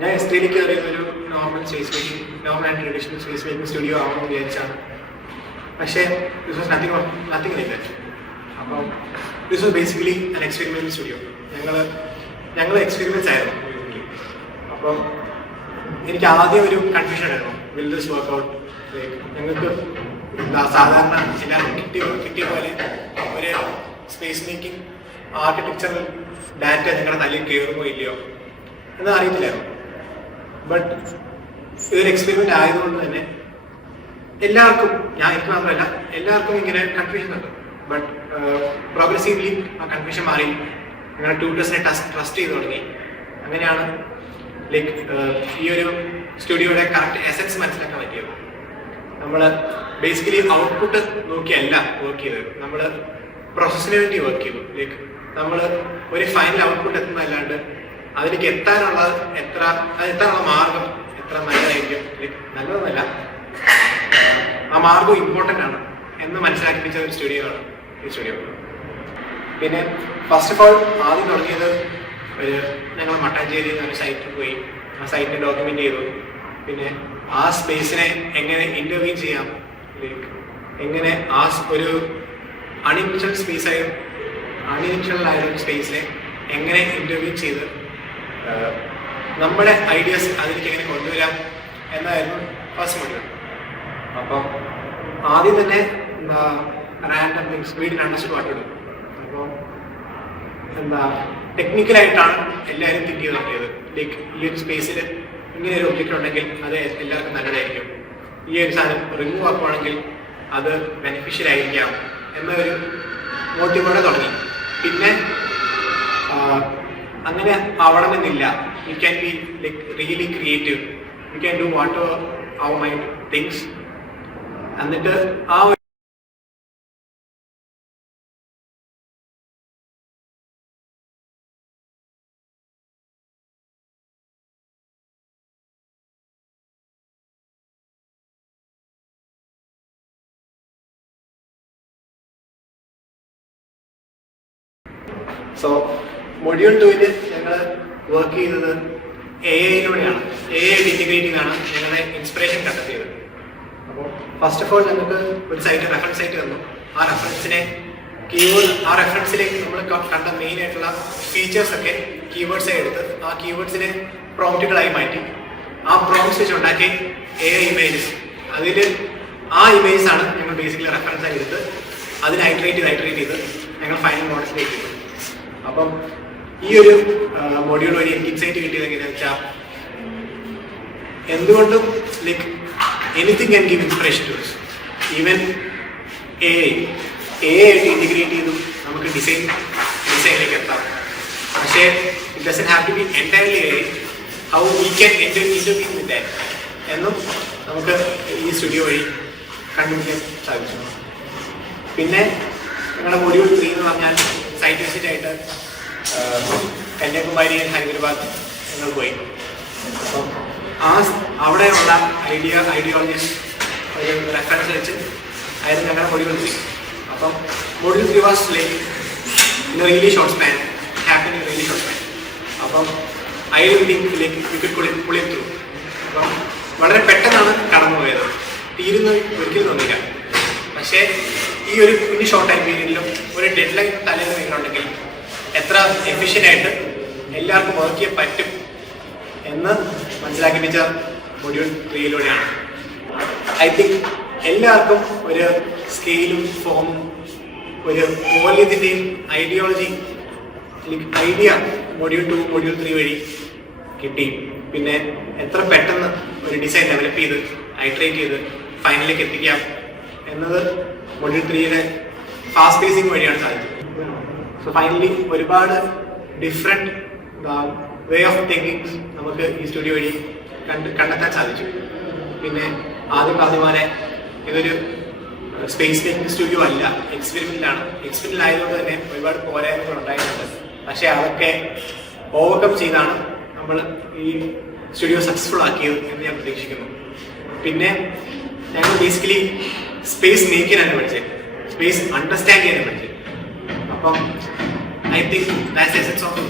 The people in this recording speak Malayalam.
ഞാൻ എസ്ട്രേലിയക്ക് കയറിയൊരു normal space making, normal and traditional space making studio ആവണമെന്ന് വിചാരിച്ചാണ്. പക്ഷേ this was nothing like that. അപ്പം this was basically an experiment studio. ഞങ്ങൾ എക്സ്പെരിമെൻറ്റ്സ് ആയിരുന്നു. അപ്പം എനിക്ക് ആദ്യം ഒരു കൺഫ്യൂഷൻ ആയിരുന്നു, വിൽ ദിസ് വർക്ക്ഔട്ട്. ലൈക്ക് ഞങ്ങൾക്ക് സാധാരണ എല്ലാവർക്കും കിട്ടിയ പോലെ ഒരു സ്പേസ് മേക്കിംഗ് ആർക്കിടെക്ചറൽ ഡാറ്റ ഞങ്ങളുടെ തലയിൽ കയറുമോ ഇല്ലയോ എന്ന് അറിയത്തില്ലായിരുന്നു. ബട്ട് ഇതൊരു എക്സ്പെരിമെൻ്റ് ആയതുകൊണ്ട് തന്നെ എല്ലാവർക്കും, എനിക്ക് മാത്രമല്ല എല്ലാവർക്കും ഇങ്ങനെ കൺഫ്യൂഷൻ ഉണ്ട്. ബട്ട് പ്രോഗ്രസീവ്ലി ആ കൺഫ്യൂഷൻ മാറി ഞങ്ങളുടെ ട്യൂട്ടേഴ്സിനെ ട്രസ്റ്റ് ചെയ്ത് തുടങ്ങി. അങ്ങനെയാണ് ലൈക്ക് ഈ ഒരു സ്റ്റുഡിയോയുടെ കറക്റ്റ് എസൻസ് മനസ്സിലാക്കാൻ പറ്റിയത്. നമ്മൾ ബേസിക്കലി ഔട്ട്പുട്ട് നോക്കിയല്ല വർക്ക് ചെയ്തത്, നമ്മൾ പ്രോസസ്സിന് വേണ്ടി വർക്ക് ചെയ്തു. ലൈക്ക് നമ്മൾ ഒരു ഫൈനൽ ഔട്ട്പുട്ട് എത്തുന്നതല്ലാണ്ട് അതിലേക്ക് എത്താനുള്ള മാർഗം എത്ര നല്ലതായിരിക്കും, ലൈക്ക് നല്ലതെന്നല്ല, ആ മാർഗം ഇമ്പോർട്ടൻ്റ് ആണ് എന്ന് മനസ്സിലാക്കിപ്പിച്ച ഒരു സ്റ്റുഡിയോ ആണ് ഈ സ്റ്റുഡിയോ. പിന്നെ ഫസ്റ്റ് ഓഫ് ഓൾ ആദ്യം തുടങ്ങിയത് ഞങ്ങൾ മട്ടാഞ്ചേരി എന്നൊരു സൈറ്റിൽ പോയി ആ സൈറ്റിനെ ഡോക്യുമെൻ്റ് ചെയ്തു. പിന്നെ ആ സ്പേസിനെ എങ്ങനെ ഇൻ്റർവ്യൂ ചെയ്യാം, ലൈക്ക് എങ്ങനെ ആ ഒരു അൺഇൻഷണലായ സ്പേസിനെ എങ്ങനെ ഇൻ്റർവ്യൂ ചെയ്ത് നമ്മുടെ ഐഡിയാസ് അതിലേക്ക് എങ്ങനെ കൊണ്ടുവരാം എന്നായിരുന്നു ഫസ്റ്റ് മൊഡ്യൂൾ. അപ്പം ആദ്യം തന്നെ റാൻഡം തിങ്സ് വീഡിയോ അണ്ടർസ്റ്റുഡ് വാട്ടിടും. അപ്പോൾ ടെക്നിക്കലായിട്ടാണ് എല്ലാവരും തിങ്ക് ചെയ്ത് നോക്കിയത്. ലൈക്ക് ഈ ഒരു സ്പേസിൽ ഇങ്ങനെ ഒരു ഒബ്ജക്റ്റ് ഉണ്ടെങ്കിൽ അത് എല്ലാവർക്കും നല്ലതായിരിക്കും, ഈ ഒരു സാധനം റിമൂവ് ആക്കുവാണെങ്കിൽ അത് ബെനിഫിഷ്യൽ ആയിരിക്കാം എന്നൊരു മോട്ടീവോടെ തുടങ്ങി. പിന്നെ അങ്ങനെ ആവണമെന്നില്ല, you can be like really creative, you can do what our mind things. എന്നിട്ട് ആ സോ മൊഡ്യൂൾ 2 ഞങ്ങൾ വർക്ക് ചെയ്തത് AI-യിലൂടെയാണ്. AI ഇൻറ്റിഗ്രേറ്റ് ചെയ്താണ് ഞങ്ങളുടെ ഇൻസ്പിറേഷൻ കണ്ടെത്തിയത്. അപ്പോൾ ഫസ്റ്റ് ഓഫ് ഓൾ ഞങ്ങൾക്ക് ഒരു റെഫറൻസ് സൈറ്റ് തന്നു. ആ റെഫറൻസിലേക്ക് നമ്മൾ കണ്ട മെയിൻ ആയിട്ടുള്ള ഫീച്ചേഴ്സൊക്കെ കീവേഡ്സ് എടുത്ത് ആ കീവേഡ്സിനെ പ്രോംപ്റ്റുകളായി മാറ്റി ആ പ്രോംപ്റ്റ്സ് വെച്ച് ഉണ്ടാക്കി AI ഇമേജസ്. അതിൽ ആ ഇമേജസാണ് ഞങ്ങൾ ബേസിക്കലി റെഫറൻസ് ആയി എടുത്ത് അതിന് ഐട്രേറ്റ് ചെയ്ത് ഞങ്ങൾ ഫൈനൽ മോഡൽസിലേക്ക് ചെയ്തു. അപ്പം ഈ ഒരു മൊഡ്യൂൾ വഴി എനിക്ക് ഇൻസൈറ്റ് കിട്ടിയത് എങ്ങനെയാണെന്ന് വെച്ചാൽ, എന്തുകൊണ്ടും like anything can give inspiration to us. Even AI ആയിട്ട് ഇൻറ്റിഗ്രേറ്റ് ചെയ്തും നമുക്ക് ഡിസൈനിലേക്ക് എത്താം. പക്ഷേ it doesn't have to be entirely AI. How we can interview with that എന്നും നമുക്ക് ഈ സ്റ്റുഡിയോ വഴി കണ്ടുപിടിക്കാൻ സാധിച്ചു. പിന്നെ ഞങ്ങളുടെ മൊഡ്യൂൾ 3 എന്ന് പറഞ്ഞാൽ സൈറ്റ് വിസിറ്റ് ആയിട്ട് കന്യാകുമാരി ഹൈദരാബാദ് ഞങ്ങൾ പോയി. അപ്പം അവിടെയുള്ള ഐഡിയോളജീസ് ഒരു റെഫറൻസ് വെച്ച് ആയിരുന്നു ഞങ്ങളുടെ മൊഡ്യൂൾ 3. അപ്പം module 3 was like in really short span, happen in really short span. അപ്പം I don't think like you could pull it through. അപ്പം വളരെ പെട്ടെന്നാണ് കടന്നു പോയത്, ഒരിക്കലും തോന്നില്ല. പക്ഷേ ഈ ഒരു കുഞ്ഞ് ഷോർട്ട് ടൈം പീരീഡിലും ഒരു ഡെഡ് ലൈൻ തലേന്ന് നിങ്ങളുണ്ടെങ്കിൽ എത്ര എഫിഷ്യൻ്റായിട്ട് എല്ലാവർക്കും വർക്ക് ചെയ്യാൻ പറ്റും എന്ന് മനസ്സിലാക്കിപ്പിച്ച മൊഡ്യൂൾ 3-യിലൂടെയാണ്. ഐ തിങ്ക് എല്ലാവർക്കും ഒരു സ്കെയിലും ഫോമും ഒരു മൂല്യത്തിൻ്റെയും ഐഡിയ മൊഡ്യൂൾ 2 മൊഡ്യൂൾ 3 വഴി കിട്ടി. പിന്നെ എത്ര പെട്ടെന്ന് ഒരു ഡിസൈൻ ഡെവലപ്പ് ചെയ്ത് ഐട്രേറ്റ് ചെയ്ത് ഫൈനലിലേക്ക് എത്തിക്കാം എന്നത് മൊഡ്യൂൾ 3-യുടെ ഫാസ്റ്റ് പേസിങ് വഴിയാണ് സാധിച്ചത്. സോ ഫൈനലി ഒരുപാട് ഡിഫറെൻറ്റ് വേ ഓഫ് തിങ്കിങ്സ് നമുക്ക് ഈ സ്റ്റുഡിയോ വഴി കണ്ടെത്താൻ സാധിച്ചു. പിന്നെ ആദ്യമാരെ ഇതൊരു സ്പേസ് മേക്കിംഗ് സ്റ്റുഡിയോ അല്ല, എക്സ്പെരിമെൻ്റാണ്. എക്സ്പെരിമെൻ്റ് ആയതുകൊണ്ട് തന്നെ ഒരുപാട് പോരായ്മകൾ ഉണ്ടായിട്ടുണ്ട്. പക്ഷേ അതൊക്കെ ഓവർകം ചെയ്താണ് നമ്മൾ ഈ സ്റ്റുഡിയോ സക്സസ്ഫുൾ ആക്കിയത് എന്ന് ഞാൻ പ്രതീക്ഷിക്കുന്നു. പിന്നെ ഞങ്ങൾ ബേസിക്കലി സ്പേസ് മേക്ക് ചെയ്യാനാണ് പഠിച്ചത്, സ്പേസ് അണ്ടർസ്റ്റാൻഡ് ചെയ്യാനാണ് പഠിച്ചത്. അപ്പം I think that's the essence of